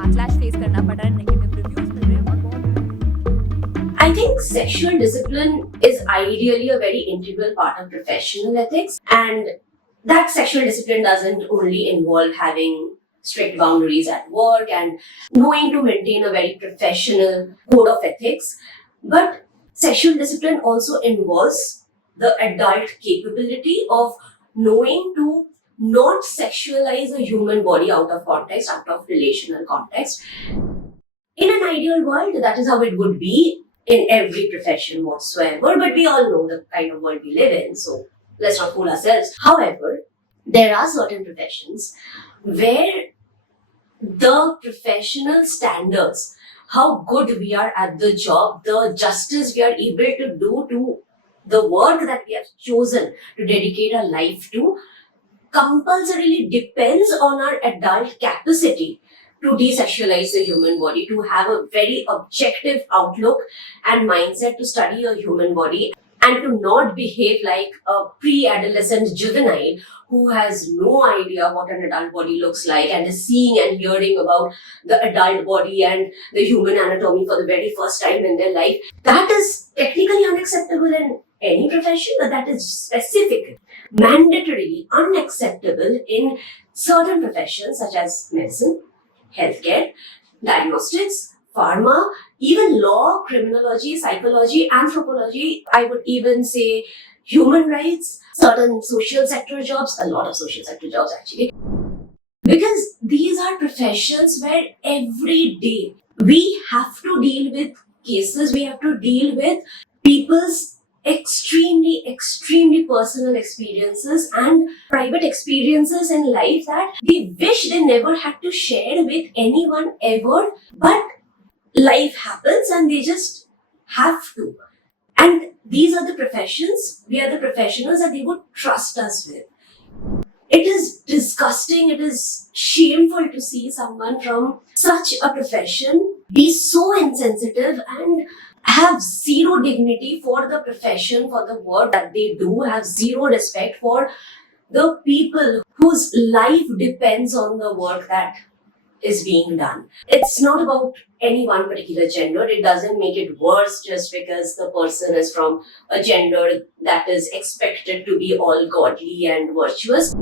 Backlash face करना पड़ रहा है, नेगेटिव रिव्यूज मिल रहे हैं और बहुत। I think sexual discipline is ideally a very integral part of professional ethics, and that sexual discipline doesn't only involve having strict boundaries at work and knowing to maintain a very professional code of ethics, but sexual discipline also involves the adult capability of knowing to not sexualize a human body out of context, out of relational context. In an ideal world, that is how it would be in every profession whatsoever, but we all know the kind of world we live in, so let's not fool ourselves. However, there are certain professions where the professional standards, how good we are at the job, the justice we are able to do to the work that we have chosen to dedicate our life to, compulsorily depends on our adult capacity to desexualize the human body, to have a very objective outlook and mindset to study a human body, and to not behave like a pre-adolescent juvenile who has no idea what an adult body looks like and is seeing and hearing about the adult body and the human anatomy for the very first time in their life. That is technically unacceptable in any profession, but that is specific, mandatorily unacceptable in certain professions such as medicine, healthcare, diagnostics, pharma, even law, criminology, psychology, anthropology, I would even say human rights, certain social sector jobs, a lot of social sector jobs actually. Because these are professions where every day we have to deal with cases, we have to deal with people's extremely personal experiences and private experiences in life that they wish they never had to share with anyone ever, but life happens and they just have to. And these are the professions, we are the professionals that they would trust us with. It is disgusting, it is shameful to see someone from such a profession be so insensitive and have zero dignity for the profession, for the work that they do, have zero respect for the people whose life depends on the work that is being done. It's not about any one particular gender. It doesn't make it worse just because the person is from a gender that is expected to be all godly and virtuous.